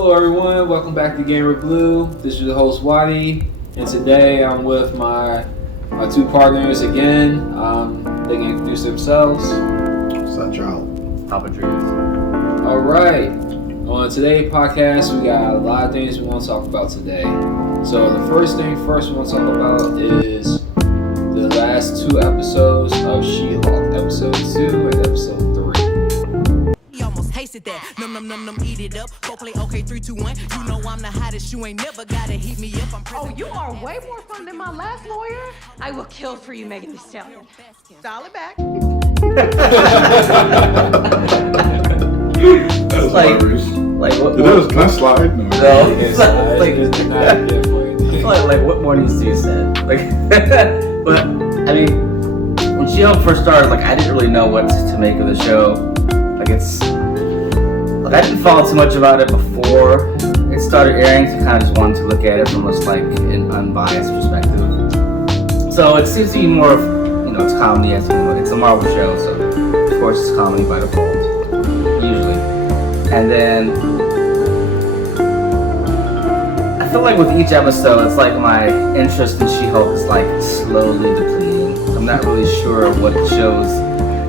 Hello everyone, welcome back to Gamerbloo. This is your host Wadi, and today I'm with my two partners again. They can introduce themselves. Sunchild. Papa Drews. Alright, on today's podcast we got a lot of things we want to talk about today. So the first we want to talk about is the last two episodes of She-Hulk, episode 2 and episode 3. Tasted that, num, eat it up. Go play okay, 3, 2, 1. You know I'm the hottest, you ain't never gotta heat me up. Oh, you are way more fun than my last lawyer. I will kill for you, Megan Thee Stallion. Dial it back. That's hilarious. Like what? Can I slide? No. Like what more needs to be said? Like, but I mean, when She-Hulk first started, like I didn't really know what to make of the show. Like I didn't follow too much about it before it started airing, so I kind of just wanted to look at it from just like an unbiased perspective. So it seems to be more of, it's comedy as it's a Marvel show, so of course it's comedy by default, usually. And then I feel like with each episode, it's like my interest in She-Hulk is like slowly depleting. I'm not really sure what the show's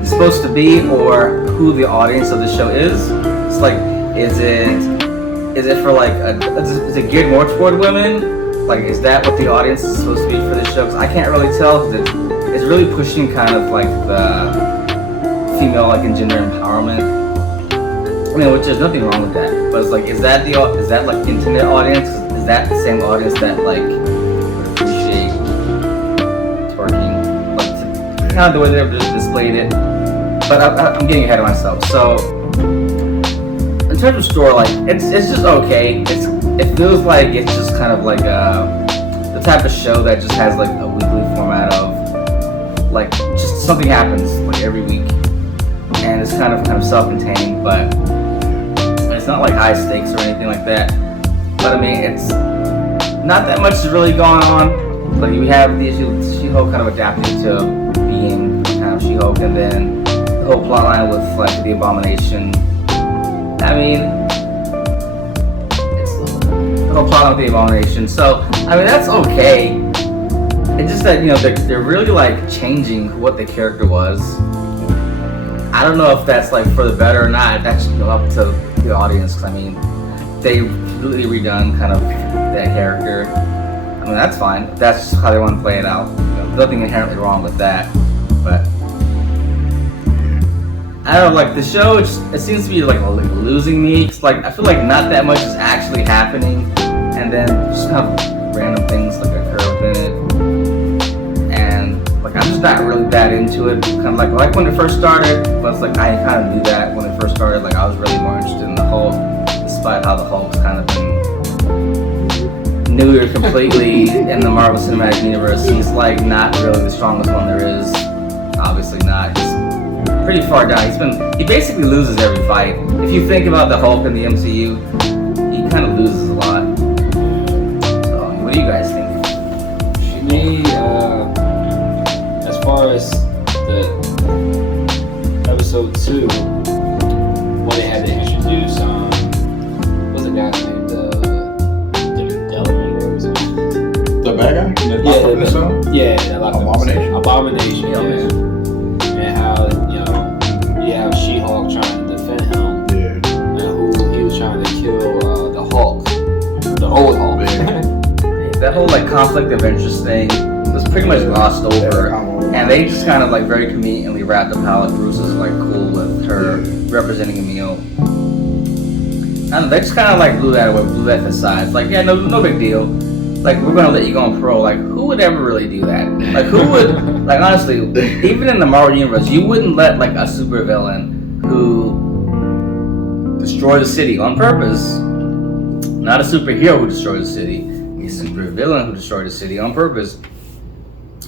supposed to be or who the audience of the show is. It's like, is it for like is it geared more toward women? Like, is that what the audience is supposed to be for this show? Because I can't really tell, because it's really pushing kind of like the female like and gender empowerment. I mean, which there's nothing wrong with that, but it's like, is that like internet audience? Is that the same audience that like would appreciate twerking, like kind of the way they've just displayed it? But I'm getting ahead of myself. So in terms of story, like it's just okay. It feels like it's just kind of like the type of show that just has like a weekly format of like just something happens like every week, and it's kind of self-contained, but it's not like high stakes or anything like that. But I mean, it's not that much is really going on. Like you have the She-Hulk kind of adapting to being kind of She-Hulk, and then the whole plotline with like the Abomination. I mean, it's the whole plotline with the Abomination. So I mean, that's okay. It's just that they're really like changing what the character was. I don't know if that's like for the better or not. That's up to the audience. 'Cause I mean, they completely redone kind of that character. I mean, that's fine. That's how they want to play it out. There's nothing inherently wrong with that. But I don't know, like the show, it seems to be like losing me. It's like I feel like not that much is actually happening, and then just kind of random things like occur within it, and like I'm just not really that into it. Kind of like when it first started, but it's like I kind of knew that when it first started. Like I was really more interested in the Hulk, despite how the Hulk's kind of been neutered completely in the Marvel Cinematic Universe. He's like not really the strongest one there is. Obviously not. He's pretty far down. He basically loses every fight. If you think about the Hulk in the MCU, he kind of loses a lot. So, what do you guys think? To me, as far as the episode 2, when they had to introduce, what's the guy's name? The bad guy? Abomination. Yeah. And how you have She-Hulk trying to defend him. Yeah. And who he was trying to kill the Hulk, the old Hulk. That whole like conflict of interest thing was pretty much glossed over, and they just kind of like very conveniently wrapped up how like Bruce is like cool with her representing Emil. And they just kind of like blew that away, blew that to the side. It's like, yeah, no big deal. Like, we're gonna let you go on parole. Like, who would ever really do that? Like, who would, like, honestly, even in the Marvel Universe, you wouldn't let, like, a supervillain who destroys a city on purpose, not a superhero who destroys a city, a supervillain who destroyed a city on purpose,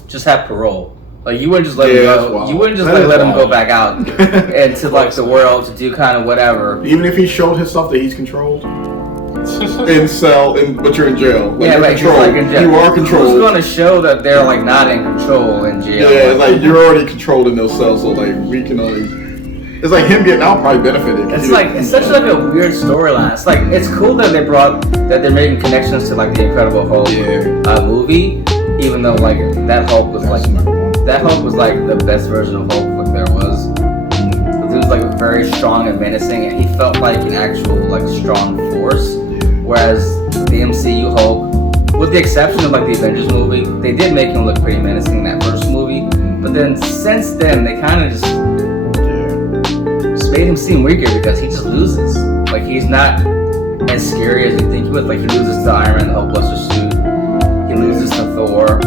just have parole. Like, you wouldn't just let him go. You wouldn't just let him go back out into, like, the world to do kind of whatever. Even if he showed himself that he's controlled? But you're in jail. Like, yeah, like, like in jail. You are controlled. Who's going to show that they're like not in control in jail? Yeah, like you're already controlled in those cells, so like we can only. It's like him getting out probably benefited. It's like it's such like a weird storyline. It's like it's cool that they're making connections to like the Incredible Hulk movie, even though like that Hulk was like the best version of Hulk like there was. He was like very strong and menacing, and he felt like an actual like strong force. Whereas the MCU Hulk, with the exception of like the Avengers movie, they did make him look pretty menacing in that first movie. But then since then, they kind of just made him seem weaker because he just loses. Like he's not as scary as you think he would. Like he loses to Iron Man, the Hulkbuster suit. He loses to Thor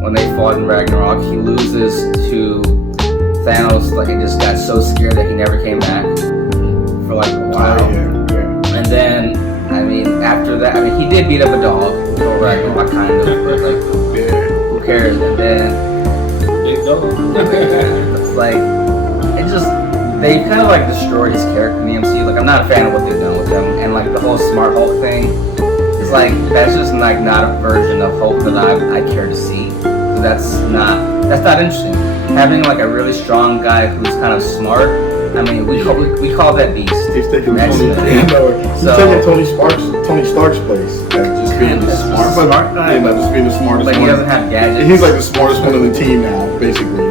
when they fought in Ragnarok. He loses to Thanos. Like he just got so scared that he never came back for like a while. And then, I mean, after that, I mean, he did beat up a dog for Ragnarok, kind of, but like, who cares? And then it's like it just. They kind of like destroyed his character in the MCU. Like I'm not a fan of what they've done with him, and like the whole Smart Hulk thing is like that's just like not a version of Hulk that I care to see. So that's not interesting. Having like a really strong guy who's kind of smart. I mean, we call that Beast. He's taking Tony Stark's place. Just being the smart guy. Just being the smartest. Like he doesn't have gadgets. He's like the smartest one on the team now, basically.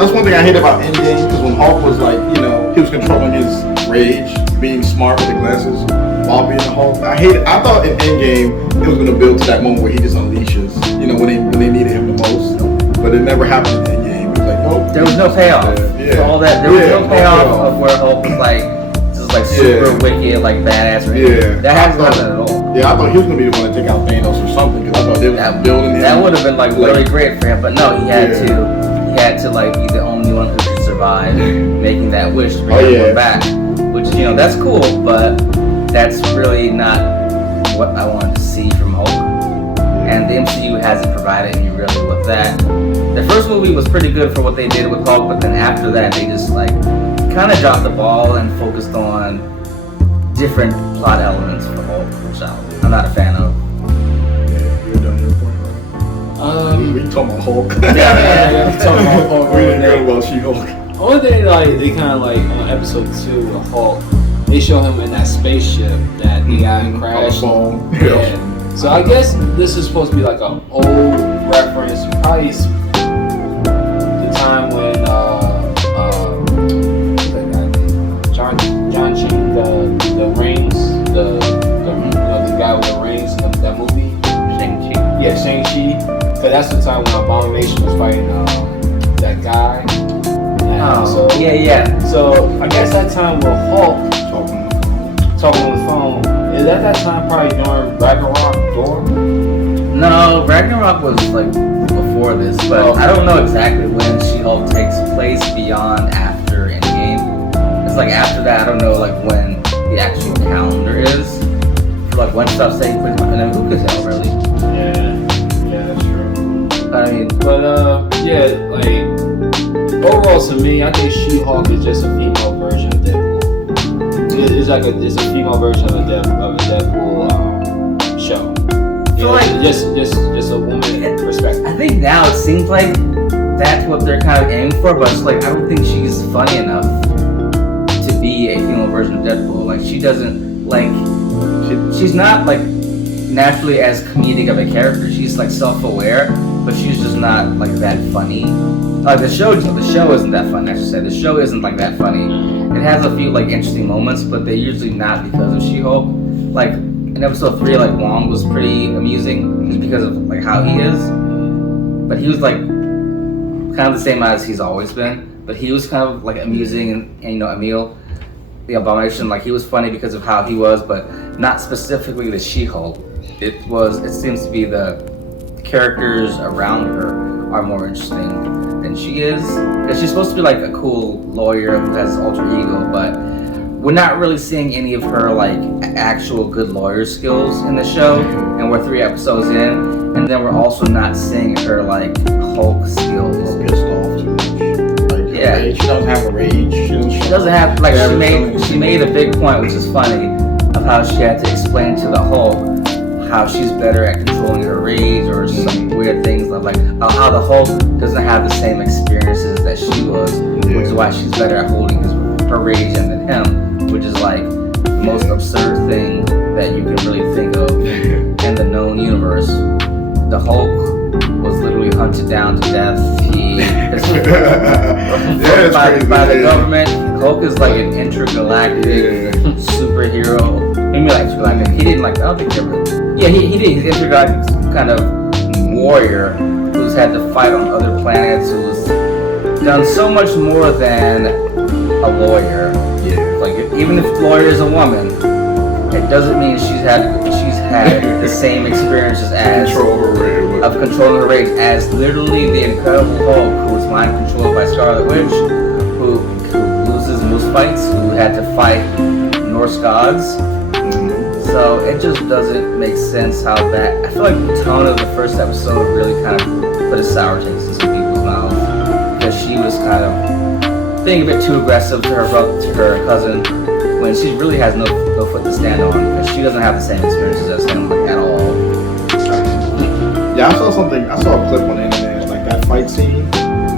That's one thing I hate about Endgame, because when Hulk was like, you know, he was controlling his rage, being smart with the glasses, while being the Hulk. I thought in Endgame it was gonna build to that moment where he just unleashes, you know, when they needed him the most. But it never happened in Endgame. It was like, nope. There was no payoff. For all that. There was no payoff of where Hulk was like, just like super wicked, like badass. Right? That hasn't happened at all. Yeah, I thought he was gonna be the one to take out Thanos or something, because I thought they were building him. That would have been like really great for him, but no, he had to like be the only one who could survive making that wish to bring everyone back, which, you know, that's cool, but that's really not what I wanted to see from Hulk, and the MCU hasn't provided me really with that. The first movie was pretty good for what they did with Hulk, but then after that they just like kind of dropped the ball and focused on different plot elements for Hulk, which I'm not a fan of. We talking about Hulk. Yeah, we talking about Hulk. We didn't know about She-Hulk. Only thing, like, they kind of like on episode 2 of Hulk, they show him in that spaceship that the guy crashed. Yeah. So I guess this is supposed to be like an old reference, probably the time when John Ching, the rings, the guy with the rings in that movie. Shang-Chi. Yeah, Shang-Chi. Because that's the time when Abomination was fighting that guy. So I guess that time with Hulk talking on the phone, is that time probably during Ragnarok Thor? No, Ragnarok was like before this, but I don't know exactly when She-Hulk takes place beyond after Endgame. It's like after that, I don't know like when the actual calendar is for like when stuff's taking place. And then who could tell really? Yeah, that's true. I mean, but like overall to me, I think She-Hulk is just a female version of Deadpool. It's a female version of a Deadpool show. Just a woman perspective. I think now it seems like that's what they're kind of aiming for, but it's like I don't think she's funny enough to be a female version of Deadpool. Like she doesn't like she's not like naturally as comedic of a character. She's like self-aware, but she's just not like that funny. The show isn't that funny. I should say the show isn't like that funny. It has a few like interesting moments, but they're usually not because of She-Hulk. Like in episode 3, like Wong was pretty amusing just because of like how he is. But he was like kind of the same as he's always been. But he was kind of like amusing, and you know, Emil, the Abomination, like he was funny because of how he was, but not specifically the She-Hulk. It seems to be the characters around her are more interesting than she is, because she's supposed to be like a cool lawyer who has alter ego, but we're not really seeing any of her like actual good lawyer skills in the show, and we're 3 episodes in, and then we're also not seeing her like Hulk skills. Pissed off too much. She doesn't have a rage. She doesn't have like she made a big point, which is funny, of how she had to explain to the Hulk how she's better at controlling her rage or some weird things like how the Hulk doesn't have the same experiences that she was, which is why she's better at holding her rage than him, which is like the most absurd thing that you can really think of in the known universe. The Hulk was literally hunted down to death. He is by the government. Hulk is like an intergalactic superhero. Maybe like intergalactic. He didn't like. I don't think he ever. Yeah, he did. He's an intergalactic kind of warrior who's had to fight on other planets. Who's done so much more than a lawyer. Yeah. Like even if the lawyer is a woman, it doesn't mean she's had the same experiences as controlling her rage as literally the Incredible Hulk, who was mind controlled by Scarlet Witch, who loses most fights, who had to fight Norse gods. So it just doesn't make sense how that. I feel like the tone of the first episode really kind of put a sour taste in some people's mouths because she was kind of being a bit too aggressive to her cousin, when she really has no foot to stand on because she doesn't have the same experiences as him like at all. Yeah, I saw a clip on the internet, like that fight scene.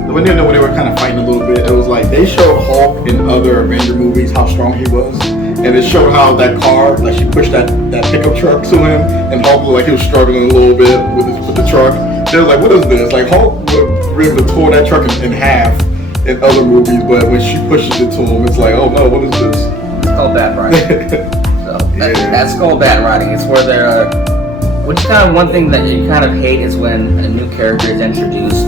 When they were kind of fighting a little bit, it was like they showed Hulk in other Avenger movies how strong he was, and it showed how that car, like she pushed that pickup truck to him, and Hulk looked like he was struggling a little bit with the truck. They was like, what is this? Like Hulk would be able to tore that truck in half in other movies, but when she pushes it to him, it's like, oh no, what is this? It's called bad writing. That's called bad writing. It's where they're, which is kind of one thing that you kind of hate is when a new character is introduced,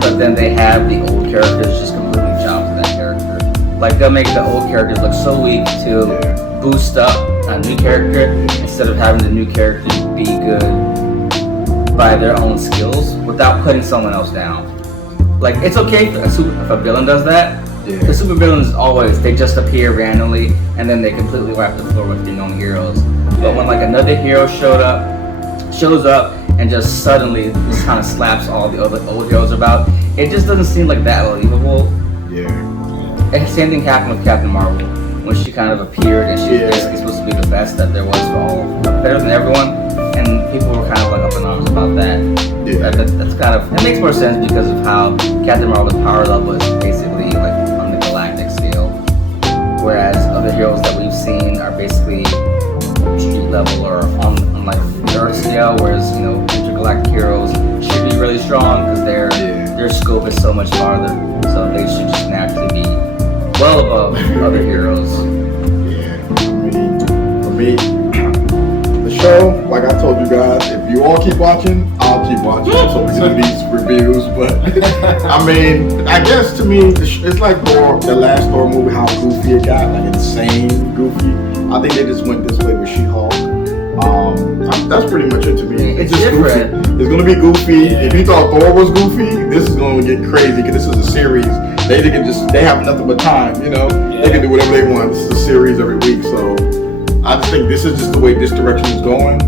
but then they have the old characters just completely jump to that character. Like they'll make the old characters look so weak to boost up a new character instead of having the new character be good by their own skills without putting someone else down. Like it's okay if a villain does that. The super villains always, they just appear randomly and then they completely wipe the floor with the known heroes. But when like another hero shows up and just suddenly just kind of slaps all the other old heroes about, it just doesn't seem like that believable. Yeah. And same thing happened with Captain Marvel when she kind of appeared and she was basically supposed to be the best that there was for all, better than everyone, and people were kind of like up in arms about that. Yeah. That's kind of, it makes more sense because of how Captain Marvel's power level is basically like on the galactic scale, whereas other heroes that we've seen are basically street level or on like the Earth scale, whereas intergalactic heroes should be really strong because their scope is so much farther, so they should just naturally be well above other heroes. Yeah, for me, the show, like I told you guys, if you all keep watching, I'll keep watching, so we can do these reviews. But I mean, I guess to me, it's like the last Thor movie, how goofy it got, like insane goofy. I think they just went this way with She-Hulk. That's pretty much it to me. It's just different. Goofy. It's gonna be goofy. If you thought Thor was goofy, this is gonna get crazy because this is a series. They have nothing but time, They can do whatever they want. This is a series every week, so I just think this is just the way this direction is going.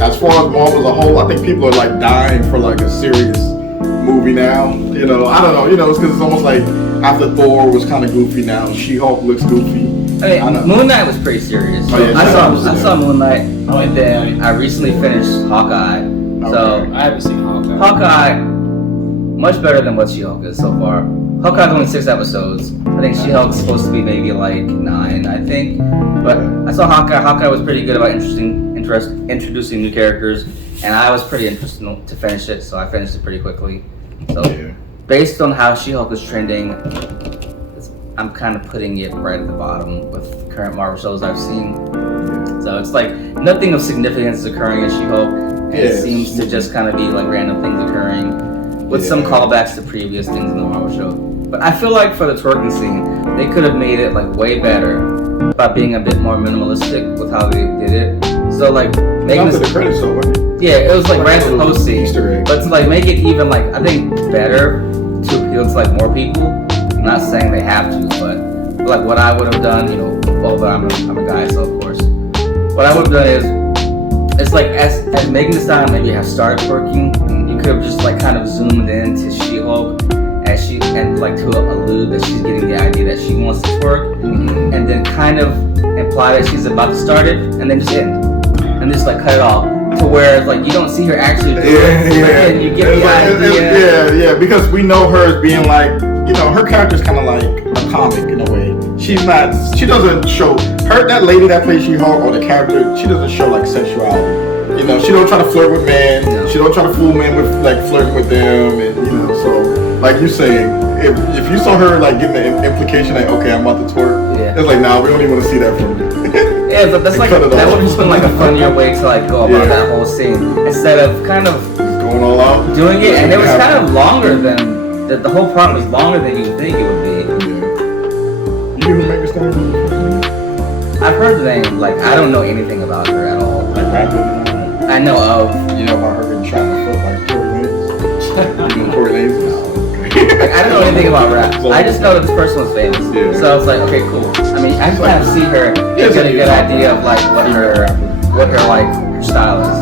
As far as Marvel as a whole, I think people are like dying for like a serious movie now. I don't know. It's because it's almost like after Thor was kind of goofy, now She-Hulk looks goofy. I mean, Moon Knight was pretty serious. Oh, yeah, I saw Moon Knight, and then I recently finished Hawkeye. So I haven't seen Hawkeye. Hawkeye, much better than what She-Hulk is so far. Hawkeye's only 6 episodes. I think She-Hulk's supposed to be maybe like 9, I think. But I saw Hawkeye. Hawkeye was pretty good about introducing new characters, and I was pretty interested to finish it, so I finished it pretty quickly. So based on how She-Hulk is trending, I'm kind of putting it right at the bottom with the current Marvel shows I've seen. So it's like nothing of significance is occurring in She-Hulk. And it seems to just kind of be like random things occurring with some callbacks to previous things in the Marvel show. But I feel like for the twerking scene, they could have made it like way better by being a bit more minimalistic with how they did it. So like making the credits though, wasn't it? Yeah, it was like right at the post scene. Easter egg. But to like make it even like I think better to appeal to like more people. I'm not saying they have to, but like what I would have done, but I'm a guy, so of course. What I would have done is, it's like as Megan Thee Stallion maybe has started twerking, you could have just like kind of zoomed in to She-Hulk and like to allude that she's getting the idea that she wants to twerk, and then kind of imply that she's about to start it, and then just end, and just like cut it off. to where it's like you don't see her actually do it. And you get the idea. Yeah, because we know her as being like, you know, her character's kind of like a comic in a way. She doesn't show, that lady that plays She-Hulk or the character, she doesn't show like sensuality. You know, she don't try to flirt with men. No. She don't try to fool men with like flirting with them, and you know, so like you're saying, if you saw her like getting the implication that okay, I'm about to twerk, it's like nah, we don't even want to see that from you. Yeah, but that's like that would have just been like a funnier way to like go about that whole scene instead of kind of just going all out doing it, and it was kind of longer than the whole part was longer than you think it would be. You hear who Megan Thee Stallion? I've heard the name, like I don't know anything about her at all. Like rapper. I know of. You know about her getting shot in the foot by Tory Lanez? You know Tory Lanez? Like, I don't know anything about rap. I just know that this person was famous. Yeah. So I was like, okay, cool. I mean, I can kind of see her get a good idea of like what her like her style is.